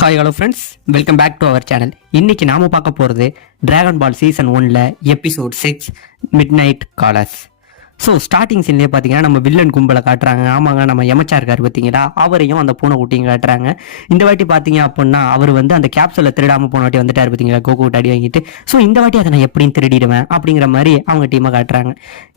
Hi hello friends, welcome back to our channel. இன்னைக்கு நாம பார்க்க போகிறது டிராகன் பால் சீசன் 1ல் episode 6 midnight callers. So starting சீன்லேயே பார்த்தீங்கன்னா நம்ம வில்லன் கும்பலை காட்டுறாங்க. ஆமாங்க, நம்ம எமச்சா இருக்காரு பார்த்தீங்களா, அவரையும் அந்த பூனை குட்டியும் காட்டுறாங்க. இந்த வாட்டி பார்த்தீங்க அப்படின்னா அவர் வந்து அந்த கேப்சூலை திருடாமல் போன வாட்டி வந்துட்டார் பார்த்தீங்களா, கோகோ அடி வாங்கிட்டு. ஸோ இந்த வாட்டி அதை நான் எப்படின்னு திருடிடுவேன் அப்படிங்கிற மாதிரி அவங்க டீமை காட்டுறாங்க.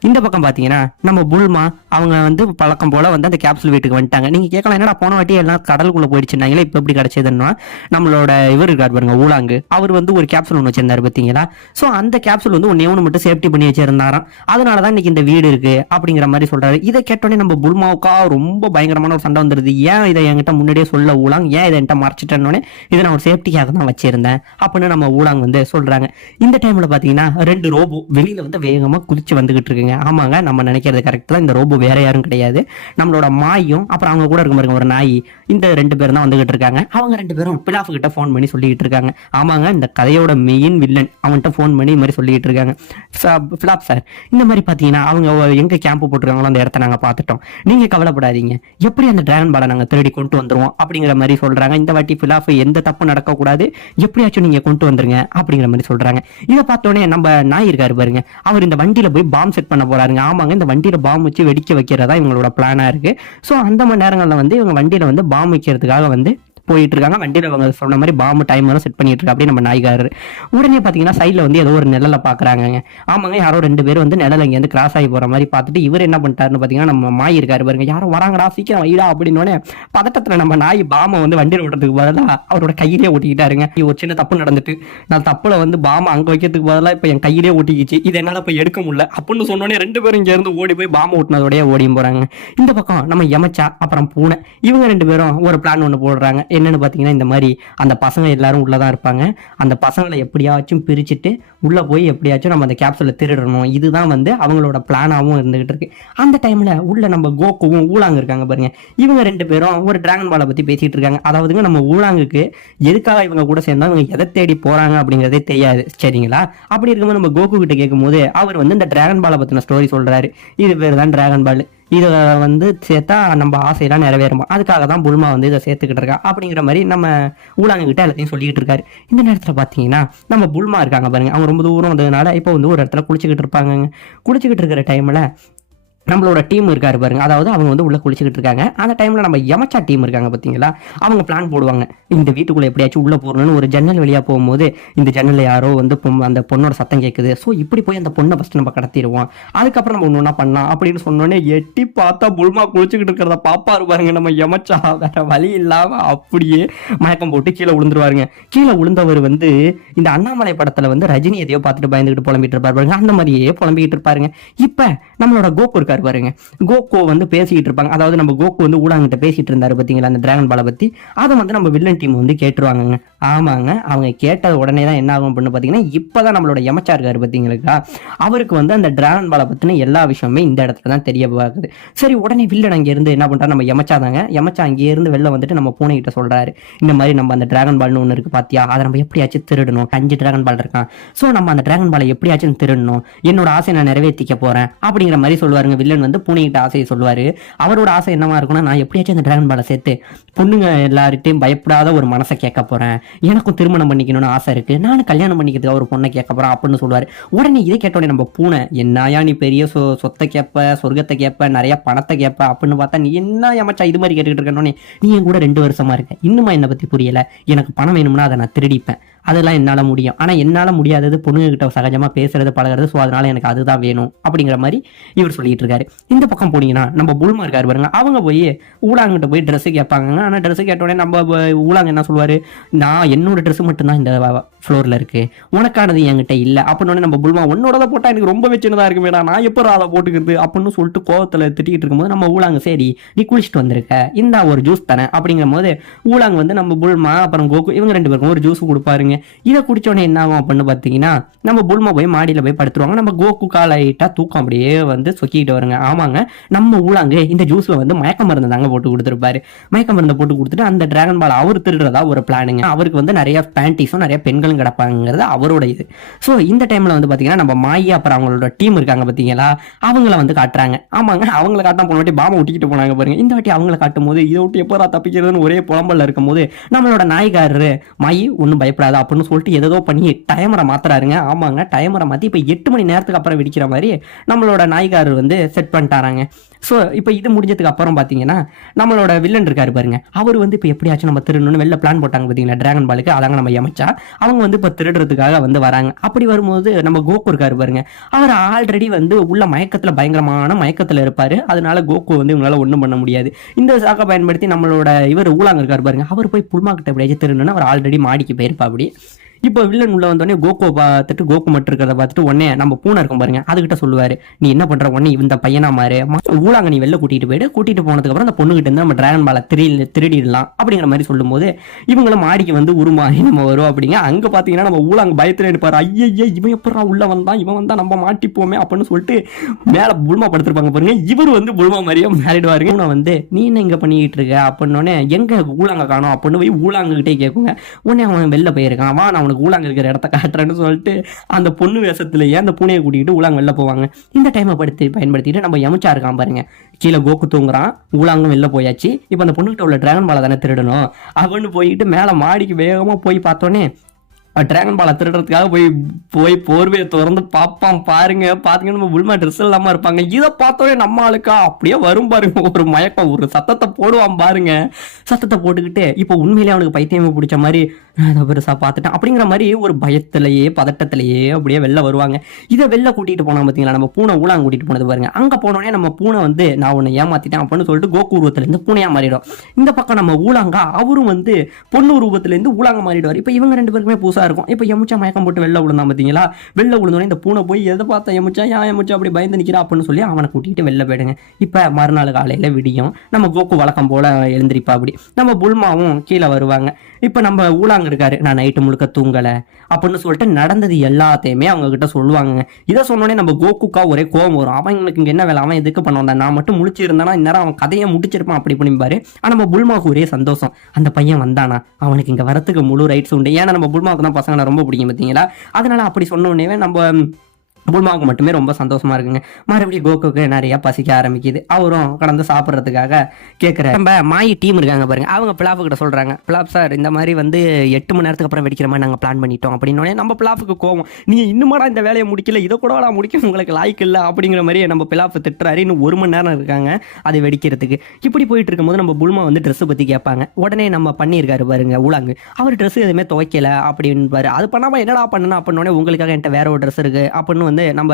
இந்த பக்கம் பார்த்தீங்கன்னா நம்ம புல்மா அவங்க வந்து பழக்கம் போல் வந்து அந்த கேப்சூல் வீட்டுக்கு வந்துட்டாங்க. நீங்கள் கேட்கலாம், என்னடா போன வாட்டி எல்லாம் கடலுக்குள்ளே போயிடுச்சுனாங்களே, இப்போ எப்படி கிடச்சதுன்னா நம்மளோட இவர் இருக்கார் பாருங்க, ஊலாங்கு. அவர் வந்து ஒரு கேப்சூல் ஒன்று வச்சிருந்தாரு பார்த்தீங்களா. ஸோ அந்த கேப்சூல் வந்து ஒன்று மட்டும் சேஃப்டி பண்ணி வச்சிருந்தாராம். அதனால தான் இன்னைக்கு இந்த வீடு இருக்கு அப்படிங்கிற மாதிரி சொல்றாரு. இதை கேட்டோடனே நம்ம புல்மாவுக்கா ரொம்ப பயங்கரமான ஒரு சண்டை வந்துருது. ஏன் இதை என்கிட்ட முன்னாடியே சொல்ல ஊலாங், ஏன் இதை என்கிட்ட மறைச்சிட்டேன்னொடனே இதை நான் ஒரு சேஃப்டிக்காக தான் வச்சிருந்தேன் அப்படின்னு நம்ம ஊலாங் வந்து சொல்றாங்க. இந்த டைம்ல பாத்தீங்கன்னா 2 ரோபோ வெளியில வந்து வேகமா குதிச்சு வந்துகிட்டு இருக்குங்க. ஆமாங்க, நம்ம நினைக்கிறது கரெக்ட் தான். இந்த ரோபோ வேற யாரும் கிடையாது, நம்மளோட மாயும் அப்புறம் அவங்க கூட இருக்க பாருங்க ஒரு நாய். இந்த 2 பேரும் தான் வந்துகிட்டு இருக்காங்க. அவங்க 2 பேரும் பிலாஃப் கிட்ட ஃபோன் பண்ணி சொல்லிட்டு இருக்காங்க. ஆமாங்க, இந்த கதையோட மெயின் வில்லன் அவன்கிட்ட ஃபோன் பண்ணி இந்த மாதிரி சொல்லிட்டு இருக்காங்க. பிலாப் சார், இந்த மாதிரி பாத்தீங்கன்னா அவங்க எங்க கேம்ப் போட்டுருக்காங்களோ அந்த இடத்த நாங்க பார்த்துட்டோம், நீங்க கவலைப்படாதீங்க, எப்படி அந்த டிராகன் பாலை நாங்க திருடி கொண்டு வந்துருவோம் அப்படிங்கிற மாதிரி சொல்றாங்க. இந்த வாட்டி பிலாஃப் எந்த தப்பு நடக்கக்கூடாது, எப்படியாச்சும் நீங்க கொண்டு வந்துருங்க அப்படிங்கிற மாதிரி சொல்றாங்க. இதை பார்த்தோன்னே நம்ம நாய் இருக்காரு பாருங்க, அவர் இந்த வண்டியில போய் பாம் செட் பண்ண போறாருங்க. ஆமாங்க, இந்த வண்டியில பாம் வச்சு வெடிக்க வைக்கிறதா இவங்களோட பிளானா இருக்கு. ஸோ அந்த மாதிரி நேரங்களில் வந்து இவங்க வண்டியில வந்து பாம் வைக்கிறதுக்காக வந்து போயிட்டு இருக்காங்க. வண்டியில் அவங்க சொன்ன மாதிரி பாம்பு டைமரும் செட் பண்ணிட்டு இருக்கா அப்படி நம்ம நாய்காரர். உடனே பார்த்தீங்கன்னா சைடில் வந்து ஏதோ ஒரு நிழலை பார்க்குறாங்க. ஆமாங்க, யாரோ 2 பேர் வந்து நிழல் இங்கேருந்து கிராஸ் ஆகி போகிற மாதிரி பார்த்துட்டு இவர் என்ன பண்ணிட்டாருன்னு பார்த்தீங்கன்னா நம்ம மாய் இருக்காரு பாருங்க, யாரும் வராங்கடா சீக்கிரம் வைடா அப்படின்னோடனே பதட்டத்தில் நம்ம நாய் பாமை வந்து வண்டியில் ஓட்டுறதுக்கு பதிலாக அவரோட கையிலே ஓட்டிக்கிட்டாருங்க. ஒரு சின்ன தப்பு நடந்துட்டு நான் தப்புல வந்து பாமை அங்கே வைக்கிறதுக்கு பதிலாக இப்போ என் கையிலே ஓட்டிக்கிச்சு, இது என்னால் இப்போ எடுக்க முடியல அப்படின்னு சொன்னோடனே 2 பேரும் இங்கேருந்து ஓடி போய் பாமை ஓட்டினதோடய ஓடியும் போகிறாங்க. இந்த பக்கம் நம்ம எமச்சா அப்புறம் பூனை இவங்க 2 பேரும் ஒரு பிளான் ஒன்று போடுறாங்க. என்னன்னு பார்த்தீங்கன்னா இந்த மாதிரி அந்த பசங்க எல்லாரும் உள்ளதான் இருப்பாங்க, அந்த பசங்களை எப்படியாச்சும் பிரிச்சுட்டு உள்ள போய் எப்படியாச்சும் நம்ம அந்த கேப்சூலை திருடணும், இதுதான் வந்து அவங்களோட பிளானாகவும் இருந்துகிட்டு இருக்கு. அந்த டைம்ல உள்ள நம்ம கோகுவும் ஊலாங்க இருக்காங்க பாருங்க, இவங்க 2 பேரும் ஒரு டிராகன் பாலை பத்தி பேசிட்டு இருக்காங்க. அதாவதுங்க நம்ம ஊலாங்குக்கு எதுக்காக இவங்க கூட சேர்ந்தா இவங்க எதை தேடி போறாங்க அப்படிங்கிறதே தெரியாது, சரிங்களா. அப்படி இருக்கும்போது நம்ம கோகு கிட்ட கேட்கும் போது அவர் வந்து இந்த டிராகன் பாலை பத்தின ஸ்டோரி சொல்றாரு. இது பேர் தான் டிராகன் பால், இதை வந்து சேர்த்தா நம்ம ஆசையெல்லாம் நிறைவேறுமா, அதுக்காக தான் புல்மா வந்து இதை சேர்த்துக்கிட்டு இருக்கா அப்படிங்கிற மாதிரி நம்ம ஊலாங்க கிட்ட எல்லாத்தையும் சொல்லிக்கிட்டு இருக்காரு. இந்த நேரத்தில் பார்த்தீங்கன்னா நம்ம புல்மா இருக்காங்க பாருங்க, அவங்க ரொம்ப தூரம் வந்ததுனால இப்போ வந்து ஒரு இடத்துல குளிச்சுக்கிட்டு இருப்பாங்க. குளிச்சுக்கிட்டு இருக்கிற டைம்ல நம்மளோட டீம் இருக்காரு பாருங்க, அதாவது அவங்க வந்து உள்ள குளிச்சுக்கிட்டு இருக்காங்க. அந்த டைம்ல நம்ம எமச்சா டீம் இருக்காங்க பார்த்தீங்களா, அவங்க பிளான் போடுவாங்க இந்த வீட்டுக்குள்ள எப்படியாச்சும் உள்ள போறணும்னு. ஒரு ஜன்னல் வழியா போகும்போது இந்த ஜன்னல்ல யாரோ வந்து அந்த பொண்ணோட சத்தம் கேட்குது. ஸோ இப்படி போய் அந்த பொண்ணை ஃபர்ஸ்ட் நம்ம கடத்திடுவோம், அதுக்கப்புறம் நம்ம ஒன்று பண்ணலாம் அப்படின்னு சொன்னோன்னே எட்டி பார்த்தா புல்மா குளிச்சுக்கிட்டு இருக்கிறத பாப்பாரு பாருங்க நம்ம எமச்சா. வேற வழி இல்லாம அப்படியே மயக்கம் போட்டு கீழே விழுந்துருவாருங்க. கீழே விழுந்தவர் வந்து இந்த அண்ணாமலை படத்துல வந்து ரஜினி எதையோ பார்த்துட்டு பயந்துகிட்டு புலம்பிட்டு இருப்பாரு பாருங்க, அந்த மாதிரியே புலம்பிக்கிட்டு இருப்பாருங்க. இப்ப நம்மளோட கோகு பாருங்க, கோகோ வந்து பேசிக்கிட்டு இருப்பாங்க. அதாவது நம்ம கோகு வந்து ஊடாங்கிட்ட பேசிட்டு இருந்தாரு பாத்தீங்களா அந்த டிராகன் பாலை பத்தி, அதை வந்து நம்ம வில்லன் டீம் வந்து கேட்டுருவாங்க. ஆமாங்க, அவங்க கேட்டது உடனே தான் என்ன ஆகும் அப்படின்னு பாத்தீங்கன்னா இப்பதான் நம்மளோட எமச்சா இருக்காரு பாத்தீங்களா, அவருக்கு வந்து அந்த டிராகன் பாலை பத்தின எல்லா விஷயமே இந்த இடத்துல தான் தெரிய பார்க்குது. சரி, உடனே வில்லன் அங்க இருந்து என்ன பண்றாரு, நம்ம எமச்சா தாங்க, எமச்சா அங்கே இருந்து வெளில வந்துட்டு நம்ம பூனை கிட்ட சொல்றாரு, இந்த மாதிரி நம்ம அந்த டிராகன் பால்னு ஒன்று இருக்கு பாத்தியா, அதை நம்ம எப்படியாச்சும் திருடணும், 5 டிராகன் பால் இருக்கான், ஸோ நம்ம அந்த டிராகன் பாலை எப்படியாச்சும் திருடணும், என்னோட ஆசையை நான் நிறைவேற்றிக்க போறேன் அப்படிங்கிற மாதிரி சொல்லுவாருங்க. வில்லன் வந்து பூனைகிட்ட ஆசையை சொல்லுவாரு. அவரோட ஆசை என்னவா இருக்கும்னா, நான் எப்படியாச்சும் அந்த டிராகன் பாலை சேர்த்து பொண்ணுங்க எல்லார்ட்டையும் பயப்படாத ஒரு மனசை கேட்க போறேன், எனக்கும் திருமணம் பண்ணிக்கணும்னு ஆசை இருக்கு, நானும் கல்யாணம் பண்ணிக்கிறதுக்கு ஒரு பொண்ணை கேட்க போறேன் அப்படின்னு சொல்லுவாரு. உடனே இதை கேட்டோடனே நம்ம பூனை, என்னையா நீ பெரிய சொத்தை கேட்ப, சொர்க்கத்தை கேட்ப, நிறைய பணத்தை கேட்ப அப்படின்னு பார்த்தா நீ என்ன ஏமாச்சா இது மாதிரி கேட்டுக்கிட்டு இருக்கனோடனே, நீ என் கூட 2 வருஷமா இருக்க, இன்னுமா என்னை பத்தி புரியல, எனக்கு பணம் வேணும்னா அதை நான் திருடிப்பேன், அதெல்லாம் என்னால் முடியும், ஆனால் என்னால் முடியாதது பொண்ணுகிட்ட சகஜமாக பேசுறது பழகிறது, ஸோ அதனால எனக்கு அதுதான் வேணும் அப்படிங்கிற மாதிரி இவர் சொல்லிட்டு இருக்காரு. இந்த பக்கம் போனீங்கன்னா நம்ம புல்மா இருக்காரு பாருங்க, அவங்க போய் ஊலாங்கிட்ட போய் ட்ரெஸ்ஸு கேட்பாங்க. ஆனால் ட்ரெஸ்ஸு கேட்டோடனே நம்ம ஊலாங்க என்ன சொல்லுவார், நான் என்னோட ட்ரெஸ்ஸு மட்டும்தான் இந்த ஃப்ளோரில் இருக்கு, உனக்கானது என்கிட்ட இல்லை அப்படின்னு. நம்ம புல்மா உன்னோட போட்டால் எனக்கு ரொம்ப வச்சுனதாக இருக்கு மேடா, நான் எப்போ அதை போட்டுக்கிறது அப்படின்னு சொல்லிட்டு கோவத்தில் திட்டிகிட்டு இருக்கும்போது நம்ம ஊலாங்க, சரி நீ குளிச்சுட்டு வந்திருக்க, இந்த ஒரு ஜூஸ் தானே அப்படிங்கிற போது ஊலாங்க வந்து நம்ம புல்மா அப்புறம் கோகு இவங்க 2 பேருக்கும் ஒரு ஜூஸ் கொடுப்பாருங்க. குடிச்சிருங்க. இதை குடிச்சோடனே என்ன ஆகும் அப்படின்னு பார்த்தீங்கன்னா நம்ம புல்மா போய் மாடியில் போய் படுத்துருவாங்க. நம்ம கோகு காலையிட்டா தூக்கம் அப்படியே வந்து சொக்கிட்டு வருங்க. ஆமாங்க, நம்ம ஊழாங்க இந்த ஜூஸ்ல வந்து மயக்க மருந்து தாங்க போட்டு கொடுத்துருப்பாரு. மயக்க மருந்தை போட்டு கொடுத்துட்டு அந்த டிராகன் பால் அவர் திருடுறதா ஒரு பிளானுங்க. அவருக்கு வந்து நிறைய பேண்டிஸும் நிறைய பெண்களும் கிடப்பாங்கிறது அவரோட இது. ஸோ இந்த டைம்ல வந்து பாத்தீங்கன்னா நம்ம மாயி அப்புறம் அவங்களோட டீம் இருக்காங்க பாத்தீங்களா, அவங்கள வந்து காட்டுறாங்க. ஆமாங்க, அவங்கள காட்டினா போன வாட்டி பாம்பை ஒட்டிக்கிட்டு போனாங்க பாருங்க. இந்த வாட்டி அவங்கள காட்டும் போது இதை விட்டு எப்போ தப்பிக்கிறதுன்னு ஒரே புலம்பல்ல இருக்கும் போது நம்மளோட நாய்காரரு மாயி ஒன்றும் பயப்படாது அப்படின்னு சொல்லிட்டு ஏதோ பண்ணி டைமரை மாத்துறாருங்க. ஆமாங்க, டைமரை மாத்தி இப்போ 8 மணி நேரத்துக்கு அப்புறம் வெடிக்கிற மாதிரி நம்மளோட நாய்காரர் வந்து செட் பண்ணிட்டாராங்க. ஸோ இப்போ இது முடிஞ்சதுக்கு அப்புறம் பார்த்தீங்கன்னா நம்மளோட வில்லன் இருக்காரு பாருங்க, அவர் வந்து இப்போ எப்படியாச்சும் நம்ம திருடணும்னு வெளில பிளான் போட்டாங்க பார்த்தீங்களா டிராகன் பாலுக்கு. அதாங்க நம்ம யமச்சா. அவங்க வந்து இப்போ திருடுறதுக்காக வந்து வராங்க. அப்படி வரும்போது நம்ம கோகு இருக்காரு பாருங்க, அவர் ஆல்ரெடி வந்து உள்ள மயக்கத்தில் பயங்கரமான மயக்கத்தில் இருப்பாரு. அதனால கோகு வந்து இவங்களால ஒன்றும் பண்ண முடியாது. இந்த சாக்கை பயன்படுத்தி நம்மளோட இவர் ஊழாங்க இருக்காரு பாருங்க, அவர் போய் புல்மா கிட்ட எப்படியாச்சும் திருடணும்னு அவர் ஆல்ரெடி மாடிக்கு போயிருப்பா. அப்படி இப்போ வில்லன் உள்ள வந்தோடனே கோகோ பார்த்துட்டு கோகு மட்டும் இருக்கிறத பார்த்துட்டு உடனே நம்ம பூனை இருக்கும் பாருங்க, அதுகிட்ட சொல்லுவாரு, நீ என்ன பண்ற உடனே இந்த பையனா மாறு ஊழாங்க, நீ வெளில கூட்டிட்டு போயிடு. கூட்டிட்டு போனதுக்கு அப்புறம் அந்த பொண்ணுகிட்ட இருந்து நம்ம டிராகன் பாலை திருடிடலாம் அப்படிங்கிற மாதிரி சொல்லும் போது இவங்களும் மாடிக்கு வந்து உருமாறி நம்ம வரும். அப்படிங்க அங்க பாத்தீங்கன்னா நம்ம ஊழாங்க பயத்துல இருப்பாரு. ஐயா இவன் எப்படா உள்ள வந்தான், இவன் வந்தா நம்ம மாட்டிப்போமே அப்படின்னு சொல்லிட்டு மேல புல்மா படுத்திருப்பாங்க பாருங்க. இவர் வந்து புல்மா மாதிரியே மாறிடுவாருங்க. இவனை வந்து நீ என்ன இங்க பண்ணிட்டு இருக்க அப்படின்னு எங்க ஊழாங்க காணும் அப்படின்னு போய் ஊழாங்க கிட்டே கேட்குங்க. உடனே அவன் வெளில போயிருக்கான், வா நான் ஊழாங்க இருக்கிற இடத்த காட்டுறேன்னு சொல்லிட்டு அந்த பொண்ணு வேஷத்திலேயே அந்த பூனையை கூட்டிகிட்டு ஊழாங்க வெளில போவாங்க. இந்த டைமை பயன்படுத்திட்டு நம்ம யமச்சா இருக்கான் பாருங்க, கீழே கோகு தூங்குறான், ஊழாங்கும் வெளில போயாச்சு. இப்போ அந்த பொண்ணுகிட்ட உள்ள டிராகன் பாலை தானே திருடணும். அவனு போயிட்டு மேலே மாடிக்கு வேகமாக போய் பார்த்தோன்னே டிராகன் பாலை திருடுறதுக்காக போய் போர்வையை திறந்து பார்ப்பான் பாருங்க. பார்த்தீங்கன்னா நம்ம புல்மா ட்ரெஸ் இல்லாமல் இருப்பாங்க. இதை பார்த்தோன்னே நம்ம ஆளுக்கா அப்படியே வரும் பாருங்க ஒரு மயக்கம், ஒரு சத்தத்தை போடுவான் பாருங்க. சத்தத்தை போட்டுக்கிட்டு இப்போ உண்மையிலேயே அவனுக்கு பைத்தியமே பிடிச்ச மாதிரி அதை பெருசாக பார்த்துட்டேன் அப்படிங்கிற மாதிரி ஒரு பயத்திலேயே பதட்டத்திலேயே அப்படியே வெளில வருவாங்க. இதை வெளில கூட்டிகிட்டு போனால் பார்த்தீங்களா நம்ம பூனை ஊழாங்க கூட்டிகிட்டு போனது பாருங்க. அங்கே போனோடனே நம்ம பூனை வந்து நான் உன்னை ஏமாத்திட்டேன் அப்படின்னு சொல்லிட்டு கோகு உருவத்திலேருந்து பூனையாக மாறிடும். இந்த பக்கம் நம்ம ஊழாங்கா அவரும் வந்து பொண்ணு உருவத்திலேருந்து ஊழாங்க மாறிடுவார். இப்போ இவங்க ரெண்டு பேருக்குமே புதுசாக இருக்கும். இப்போ எமுச்சா மயக்கம் போட்டு வெளில விழுந்தான் பார்த்தீங்களா, வெளில விழுந்தோடனே இந்த பூனை போய் எதை பார்த்தா எமுச்சா ஏன் எமுச்சா அப்படி பயந்து நிற்கிறா அப்படின்னு சொல்லி அவனை கூட்டிகிட்டு வெளில போயிடுங்க. இப்போ மறுநாள் காலையில் விடியும். நம்ம கோகு வழக்கம் போல் எழுந்திரிப்பா. அப்படி நம்ம புல்மாவும் கீழே வருவாங்க. இப்போ நம்ம ஊழாங்க இருக்காரு, நான் நைட்டு முழுக்க தூங்கலை அப்படின்னு சொல்லிட்டு நடந்தது எல்லாத்தையுமே அவங்க கிட்ட சொல்லுவாங்க. இதை சொன்னோடனே நம்ம கோகுக்கா ஒரே கோவம் வரும். அவங்களுக்கு இங்கே என்ன வேலை, அவன் எதுக்கு பண்ண வந்தான், நான் மட்டும் முழிச்சு இருந்தானா இந்நேரம் அவன் கதையை முடிச்சிருப்பான் அப்படி பண்ணிப்பாரு. ஆனால் நம்ம புல்மாவுக்கு ஒரே சந்தோஷம், அந்த பையன் வந்தானா அவனுக்கு இங்கே வரத்துக்கு முழு ரைட்ஸ் உண்டு. ஏன்னா நம்ம புல்மாவுக்கு தான் பசங்களை ரொம்ப பிடிக்கும் பார்த்தீங்களா. அதனால அப்படி சொன்ன உடனே நம்ம புல்மாவுக்கு மட்டுமே ரொம்ப சந்தோஷமா இருக்குங்க. மறுபடியும் கோகுக்கு நிறைய பசிக்க ஆரம்பிக்குது. அவரும் கடந்து சாப்பிட்றதுக்காக கேட்குறாரு. நம்ம மாயி டீம் இருக்காங்க பாருங்க, அவங்க பிளாஃபு கிட்ட சொல்றாங்க, பிளாப் சார் இந்த மாதிரி வந்து 8 மணி நேரத்துக்கு அப்புறம் வெடிக்கிற மாதிரி நாங்கள் பிளான் பண்ணிட்டோம் அப்படின்னோடனே நம்ம பிளாஃபுக்கு கோவம், நீங்க இன்னுமாடா இந்த வேலையை முடிக்கல, இதை கூட முடிக்க உங்களுக்கு லாய்க்கு இல்லை அப்படிங்கிற மாதிரி நம்ம பிளாஃபு திட்டுறாரு. இன்னும் 1 மணி நேரம் இருக்காங்க அது வெடிக்கிறதுக்கு. இப்படி போயிட்டு இருக்கும்போது நம்ம புல்மா வந்து ட்ரெஸ்ஸை பற்றி கேட்பாங்க. உடனே நம்ம பண்ணியிருக்காரு பாருங்க ஊழாங்கு, அவர் ட்ரெஸ் எதுவுமே துவைக்கல அப்படின்னு அது பண்ணாமல் என்னடா பண்ணணும் அப்படின்னோடனே உங்களுக்காக என்கிட்ட வேற ஒரு ட்ரெஸ் இருக்கு அப்படின்னு வந்து நம்ம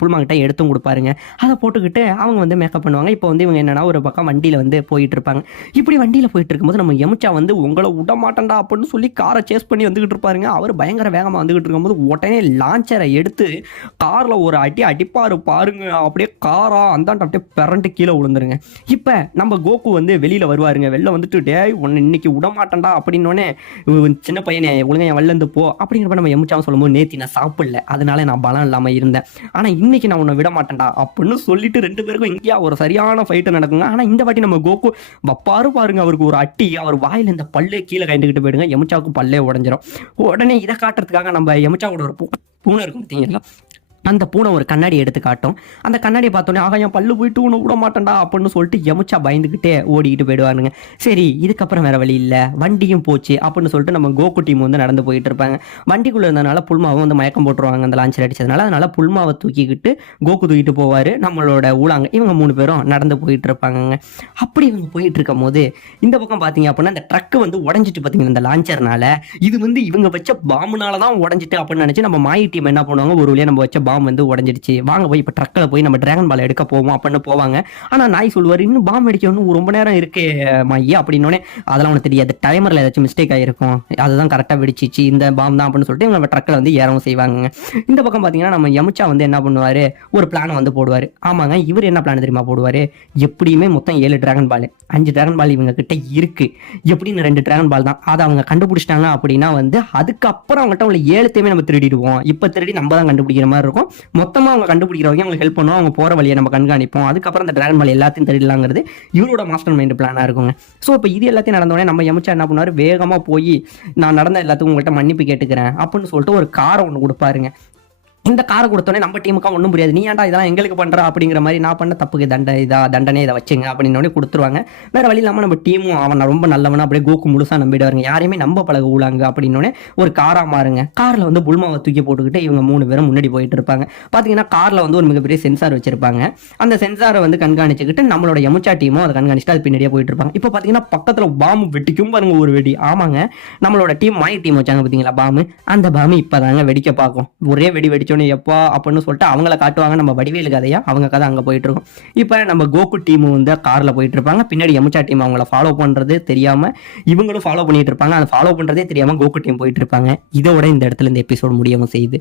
புல்மாங்கிட்ட எடுத்தும் கொடுப்பாருங்க. அதை போட்டுக்கிட்டு அவங்க வந்து மேக்கப் பண்ணுவாங்க. இப்போ வந்து இவங்க என்னன்னா ஒரு பக்கம் வண்டியில் வந்து போயிட்டு இருப்பாங்க. இப்படி வண்டியில் போயிட்டு இருக்கும்போது நம்ம எமுச்சா வந்து உங்களை விட மாட்டேன்டா அப்படின்னு சொல்லி காரை சேஸ் பண்ணி வந்துகிட்டு இருப்பாருங்க. அவர் பயங்கர வேகமாக வந்துகிட்டு இருக்கும்போது உடனே லான்ச்சரை எடுத்து காரில் ஒரு அடிப்பாரு பாருங்க, அப்படியே காரா அந்தாண்ட அப்படியே பிறண்டு கீழே விழுந்துருங்க. இப்போ நம்ம கோகு வந்து வெளியில் வருவாருங்க. வெளில வந்துட்டு டேய் உன்னை இன்னைக்கு விட மாட்டேன்டா அப்படின்னோடனே சின்ன பையனே ஒழுங்கா என் வெளிலேருந்து போ அப்படிங்கிறப்ப நம்ம எமுச்சாவும் சொல்லும்போது நேத்தி நான் சாப்பிடல அதனால நான் பலம் இல்லாமல் இருந்தேன், ஆனா இன்னைக்கு நான் உன்னை விட மாட்டேன்டா அப்படின்னு சொல்லிட்டு 2 பேருக்கும் இங்கேயா ஒரு சரியான ஃபைட்டு நடக்குங்க. ஆனா இந்த வாட்டி நம்ம கோகு வப்பாரு பாருங்க, அவருக்கு ஒரு அட்டி, அவர் வாயில இந்த பல்லே கீழே கைண்டுகிட்டு போயிடுங்க. எமுச்சாவுக்கு பல்லே உடஞ்சிரும். உடனே இதை காட்டுறதுக்காக நம்ம எமுச்சாவோட ஒரு பூனை இருக்கும் பார்த்தீங்களா, அந்த பூனை ஒரு கண்ணாடி எடுத்து காட்டும். அந்த கண்ணாடியை பார்த்தோன்னே ஆக என் பல்லு போயிட்டு உன்னை விட மாட்டேன்டா அப்படின்னு சொல்லிட்டு எமுச்சா பயந்துக்கிட்டே ஓடிக்கிட்டு போயிடுவானுங்க. சரி இதுக்கப்புறம் வேற வழி இல்லை, வண்டியும் போச்சு அப்படின்னு சொல்லிட்டு நம்ம கோகு டீம் வந்து நடந்து போயிட்டு இருப்பாங்க. வண்டிக்குள்ளே இருந்ததுனால புல்மாவும் வந்து மயக்கம் போட்டுருவாங்க அந்த லான்ச்சில் அடிச்சதுனால. அதனால புல்மாவை தூக்கிக்கிட்டு கோகு தூக்கிட்டு போவார். நம்மளோட ஊழாங்க இவங்க 3 பேரும் நடந்து போயிட்டு இருப்பாங்க. அப்படி இவங்க போயிட்டு இருக்கும் போது இந்த பக்கம் பார்த்தீங்க அப்படின்னா அந்த ட்ரக்கு வந்து உடஞ்சிட்டு பார்த்தீங்கன்னா இந்த லான்ச்சர்னால, இது வந்து இவங்க வச்ச பாம்புனால தான் உடஞ்சிட்டு அப்படின்னு நினச்சி நம்ம மாயி டீம் என்ன பண்ணுவாங்க, ஒரு வழியாக நம்ம வச்ச பாம் வந்து உடஞ்சிடுச்சு, வாங்க போய் இப்போ ட்ரக்கில் போய் நம்ம டிராகன் பால் எடுக்க போவோம் அப்படின்னு போவாங்க. ஆனால் நாய் சொல்லுவார், இன்னும் பாம் அடிக்கணும் ரொம்ப நேரம் இருக்கே மையா அப்படின்னோடனே, அதெல்லாம் உனக்கு தெரியாது, டைமரில் ஏதாச்சும் மிஸ்டேக் ஆகிருக்கும், அதுதான் கரெக்டாக வெடிச்சிச்சு, இந்த பாம் தான் அப்படின்னு சொல்லிட்டு இவங்க ட்ரக்கில் வந்து ஏறவும் செய்வாங்க. இந்த பக்கம் பார்த்தீங்கன்னா நம்ம யமுச்சா வந்து என்ன பண்ணுவார், ஒரு பிளானை வந்து போடுவார். ஆமாங்க, இவர் என்ன பிளான் தெரியுமா போடுவார், எப்படியுமே மொத்தம் 7 டிராகன் பால், 5 டிராகன் பால் இவங்க கிட்ட இருக்கு, எப்படின்னு 2 டிராகன் பால் தான், அதை அவங்க கண்டுபிடிச்சிட்டாங்க அப்படின்னா வந்து அதுக்கப்புறம் அவங்ககிட்ட உள்ள 7த்தையுமே நம்ம திருடிடுவோம். இப்போ திருடி நம்ம தான் கண்டுபிடிக்கிற மாதிரி இருக்கும். மொத்தமாக அவங்க கண்டுபிடிக்கிறவங்க அவங்களுக்கு ஹெல்ப் பண்ணுவோம், அவங்க போகிற வழியை நம்ம கண்காணிப்போம், அதுக்கப்புறம் அந்த டிராகன் பால் எல்லாத்தையும் திருடலாங்கிறது இவரோட மாஸ்டர் மைண்ட் பிளானாக இருக்குங்க. ஸோ இப்போ இது எல்லாத்தையும் நடந்தோடனே நம்ம யமுச்சா என்ன பண்ணுவார், வேகமாக போய் நான் நடந்த எல்லாத்துக்கும் உங்கள்கிட்ட மன்னிப்பு கேட்டுக்கிறேன் அப்படின்னு சொல்லிட்டு ஒரு காரை ஒன்று கொடுப்பாருங்க. இந்த காரை கொடுத்தோன்னே நம்ம டீமுக்கா ஒன்றும் புரியாது, நீ ஏன்டா இதெல்லாம் எங்களுக்கு பண்ணுறா அப்படிங்கிற மாதிரி, நான் பண்ண தப்புக்கு தண்டனை இதை வச்சுங்க அப்படின்னு கொடுத்துருவாங்க. வேறு வழி இல்லாமல் நம்ம டீமும் அவன் ரொம்ப நல்லவனா அப்படியே கோக்கு முழுசாக நம்பிடுவாருங்க, யாரையுமே நம்ப பழக ஊழாங்க அப்படின்னோடனே ஒரு காராக மாறுங்க. காரில் வந்து புல்மாவை தூக்கி போட்டுக்கிட்டு இவங்க 3 பேரும் முன்னாடி போயிட்டு இருப்பாங்க. பார்த்தீங்கன்னா காரில் வந்து ஒரு மிகப்பெரிய சென்சார் வச்சிருப்பாங்க. அந்த சென்சாரை வந்து கண்காணிச்சுக்கிட்டு நம்மளோட யமுச்சா டீமும் அதை கண்காணிச்சுட்டு அது பின்னாடியே போயிட்டு இருப்பாங்க. இப்போ பார்த்தீங்கன்னா பக்கத்தில் பாம்பு வெடிக்கும் பாருங்க, ஒரு வெடி. ஆமாங்க, நம்மளோட டீம் மாய் டீம் வச்சாங்க பார்த்தீங்களா பாம்பு, அந்த பாம்பு இப்போ தாங்க வெடிக்க பார்க்கும். ஒரே வெடி வெடிச்சோன்னு எப்பா அப்படின்னு சொல்லிட்டு அவங்கள காட்டுவாங்க. நம்ம வடிவேலு கதையா அவங்க கதை அங்கே போயிட்டு இருக்கும். இப்போ நம்ம கோகு டீம் வந்து காரில் போயிட்டு இருப்பாங்க, பின்னாடி யமுச்சா டீம் அவங்கள ஃபாலோ பண்ணுறது தெரியாம இவங்களும் ஃபாலோ பண்ணிட்டு இருப்பாங்க, அதை ஃபாலோ பண்ணுறதே தெரியாம கோகு டீம் போயிட்டு இருப்பாங்க. இதோட இந்த இடத்துல இந்த எபிசோட் முடியவும் செய்யுது.